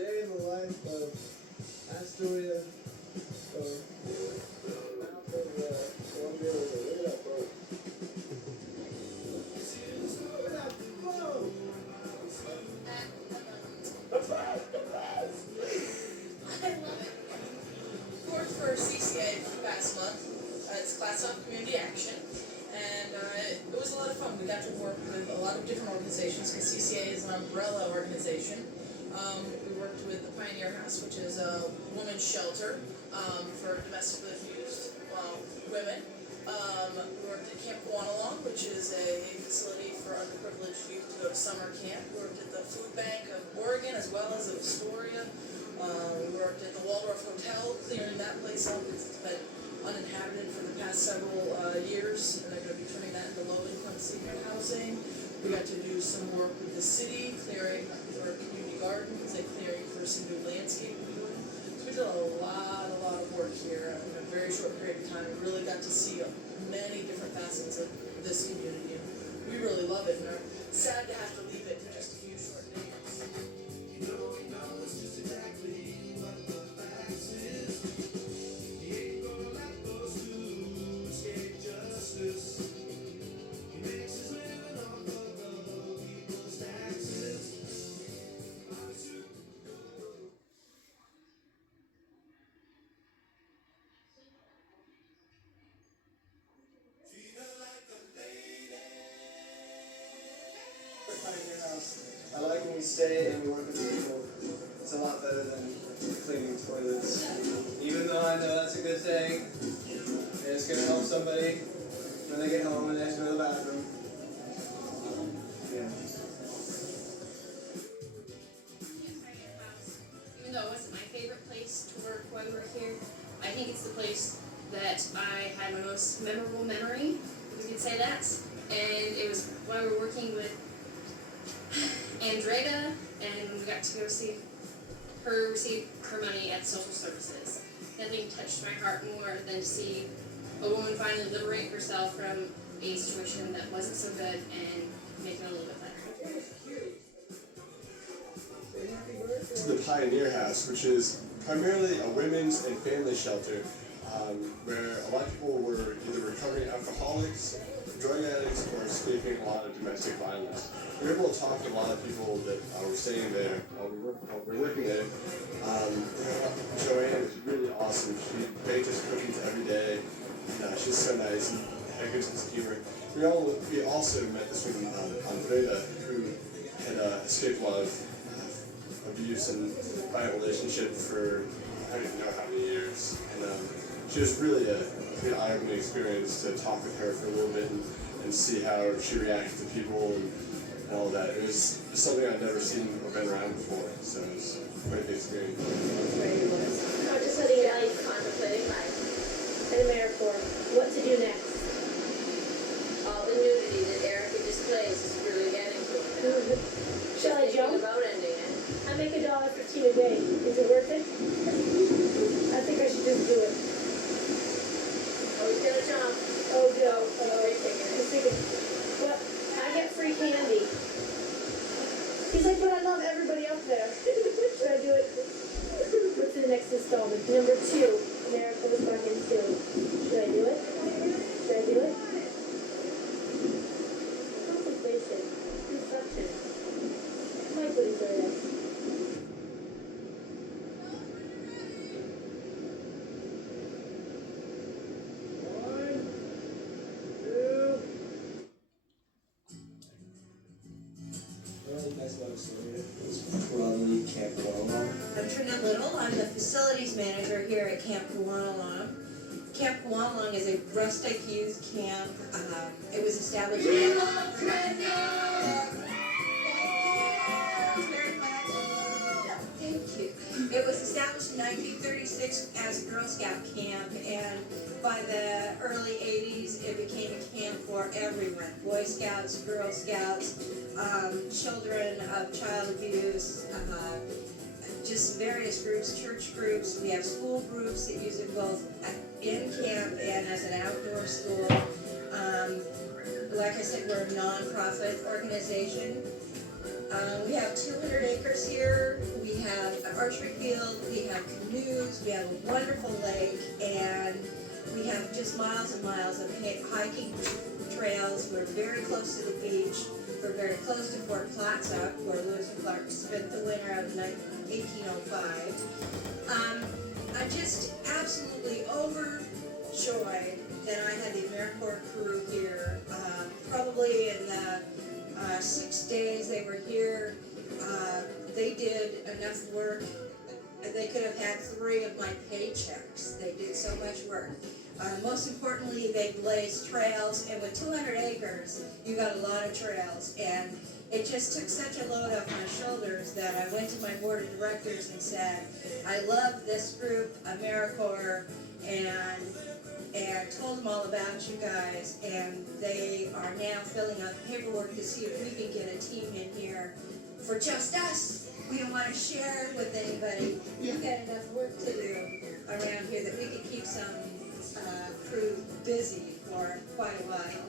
day in the life of Astoria, or mouth of Columbia River. Look at that boat. Look at that boat! I love it. We worked for CCA last month. It's Class Up Community Action. And it was a lot of fun. We got to work with a lot of different organizations because CCA is an umbrella organization. We worked with the Pioneer House, which is a women's shelter for domestically abused women. We worked at Camp Guanalong, which is a facility for underprivileged youth to go to summer camp. We worked at the Food Bank of Oregon as well as of Astoria. We worked at the Waldorf Hotel, clearing that place up. It's been uninhabited for the past several years, and they're going to be turning that into low-income senior housing. We got to do some work with the city, clearing for community gardens and clearing for some new landscaping. So we did a lot of work here in a very short period of time. We really got to see many different facets of this community, and we really love it, and are sad to have to leave it in just a few short days. You know he knows just exactly what the facts is. He ain't gonna let those dudes get justice. He makes his living off of other people's taxes. Treat her like a lady. Pioneer House. I like when we stay and we work with the people. It's a lot better than cleaning toilets. Even though I know that's a good thing, and it's gonna help somebody when they get home and they have to go to the bathroom. Yeah. Even though it wasn't my favorite place to work while we were here, I think it's the place that I had my most memorable memory, if you could say that. And it was while we were working with Andrea, and we got to go see her receive her money at social services. Nothing touched my heart more than to see a woman finally liberate herself from a situation that wasn't so good and make it a little bit better. To the Pioneer House, which is primarily a women's and family shelter where a lot of people were either recovering alcoholics, drug addicts, or escaping a lot of domestic violence. We were able to talk to a lot of people that were staying there while we were working there. Joanne is really awesome. She baked us cookies every day. She's so nice and had a good sense of humor. We also met this woman, Andrea, who had escaped a lot of abuse and violent relationship for I don't even know how many years. And she was really a good eye-opening experience to talk with her for a little bit and see how she reacted to people and all that. It was something I'd never seen or been around before, so it was quite the experience. No, just letting you know you're contemplating life. And AmeriCorps, what to do next? All the nudity that Erica displays is really getting to her. Shall I jump? About ending it. I make $1.15 a day. Is it worth it? I think I should just do it. Oh, he's gonna jump. Oh, Joe. He's taking I it. was thinking, well, I get free candy. He's like, but I love everybody up there. Should I do it? What's the next installment? Number 2. America was Bargain 2. Should I do it? Should I do it? Contemplation. Reflection. Mike would enjoy this. Really nice about Astoria. It's probably Camp Guanalong. I'm Trina Little. I'm the facilities manager here at Camp Guanalong. Camp Guanalong is a rustic youth camp. It was established in Thank you. It was established in 1936 as a Girl Scout camp, and by the early 80s, it became a camp for everyone. Boy Scouts, Girl Scouts, children of child abuse, just various groups, church groups. We have school groups that use it both in camp and as an outdoor school. Like I said, we're a non-profit organization. We have 200 acres here. We have archery field, we have canoes, we have a wonderful lake, and we have just miles and miles of hiking trails. We're very close to the beach. We're very close to Fort Plaza, where Lewis and Clark spent the winter of 1805. I'm just absolutely overjoyed that I had the AmeriCorps crew here. Probably in the 6 days they were here, they did enough work. They could have had 3 of my paychecks. They did so much work. Most importantly, they blazed trails, and with 200 acres, you got a lot of trails. And it just took such a load off my shoulders that I went to my board of directors and said, I love this group, AmeriCorps, and told them all about you guys. And they are now filling out paperwork to see if we can get a team in here for just us. We don't want to share with anybody. We've got enough work to do around here that we can keep some crew busy for quite a while.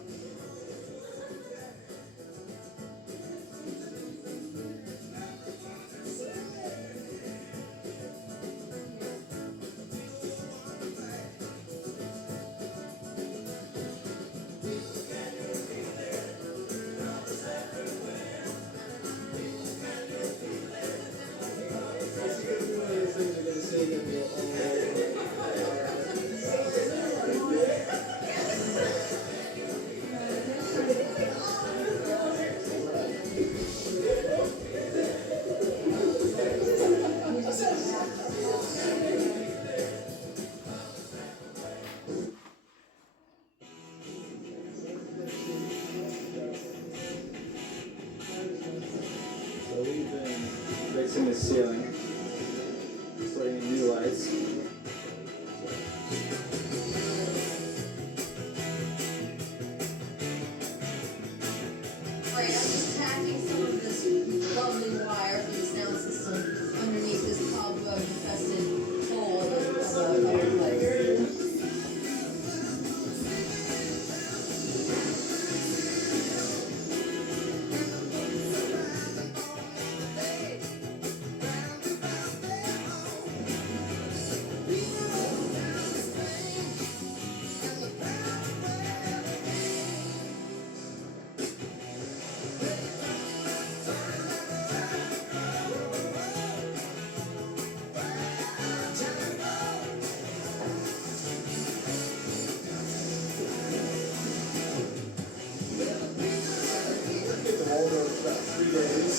So we've been fixing the ceiling, putting in new lights. Right, I'm just tacking some of this lovely wire from the sound system underneath this cobweb infested hole of a fireplace. Hit the wall door for about 3 days.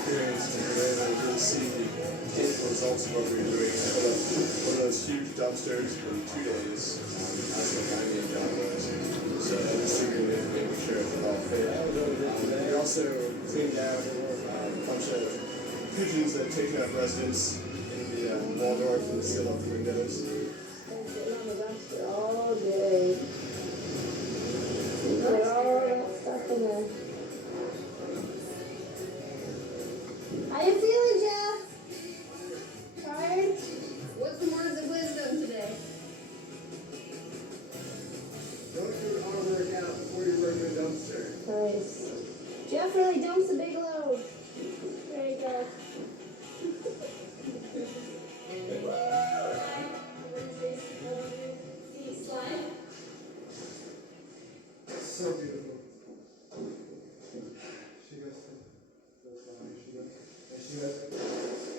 Experience and you're able to really see the tangible results of what we're doing. I put up one of those huge dumpsters for 2 days. That's what my main job was. So I was digging in, making sure it was all fit. We also cleaned out a bunch of pigeons that had taken up residence in the Waldorf and sealed up the windows. Sitting on the dumpster all day. Put all that stuff in there. How you feeling, Jeff? Tired? What's the words of wisdom today? Don't do an arm workout before you work in a dumpster. Nice. Jeff really dumps a big load. There you go. So beautiful. She goes to that's fine. She goes. And she goes.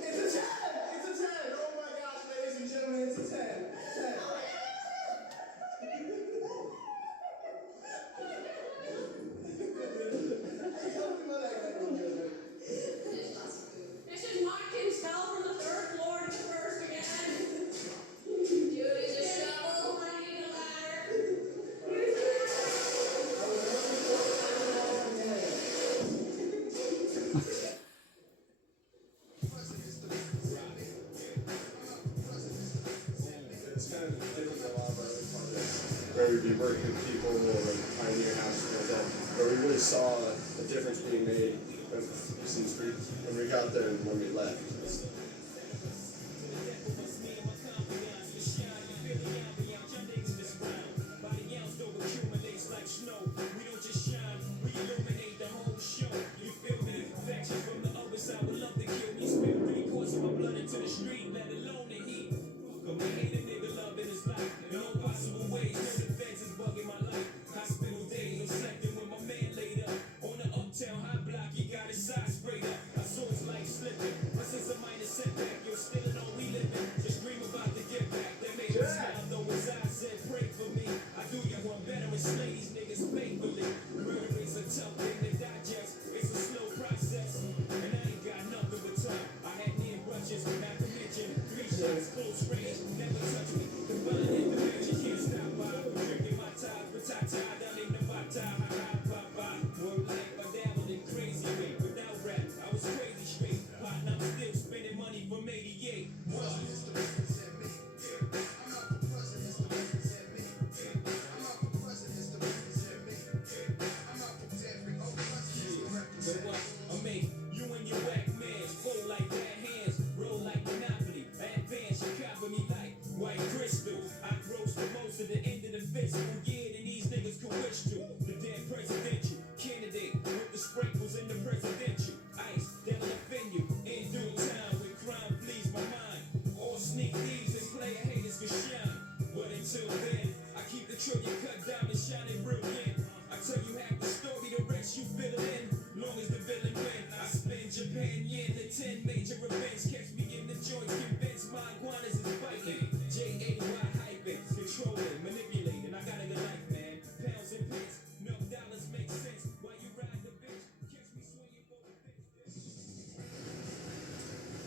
It's a 10! It's a 10! Oh my gosh, ladies and gentlemen, it's a 10. 10. There's just we'd be working with people like Pioneer House and like that, where we really saw a difference being made when we got there and when we left.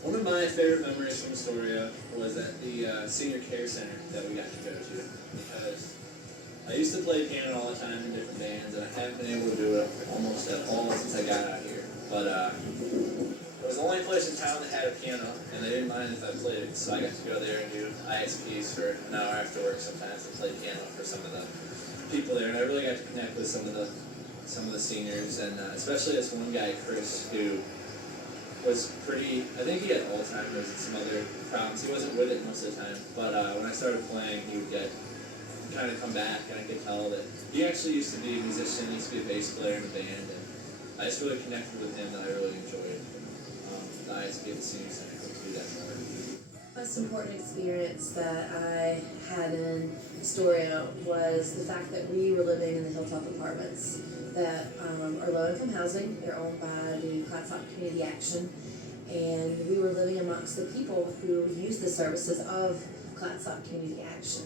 One of my favorite memories from Astoria was at the senior care center that we got to go to, because I used to play piano all the time in different bands, and I haven't been able to do it almost at all since I got out here. But it was the only place in town that had a piano, and they didn't mind if I played it, so I got to go there and do ISPs for an hour after work sometimes and play piano for some of the people there, and I really got to connect with some of the seniors, and especially this one guy, Chris, who was pretty, I think he had Alzheimer's and some other problems. He wasn't with it most of the time, but when I started playing, he would kind of come back, and I could tell that he actually used to be a musician, he used to be a bass player in a band, and I just really connected with him, that I really enjoyed the ISP at the Senior Center. Do that more. Most important experience that I had in Astoria was the fact that we were living in the Hilltop Apartments that are low-income housing. They're owned by the Clatsop Community Action, and we were living amongst the people who use the services of Clatsop Community Action.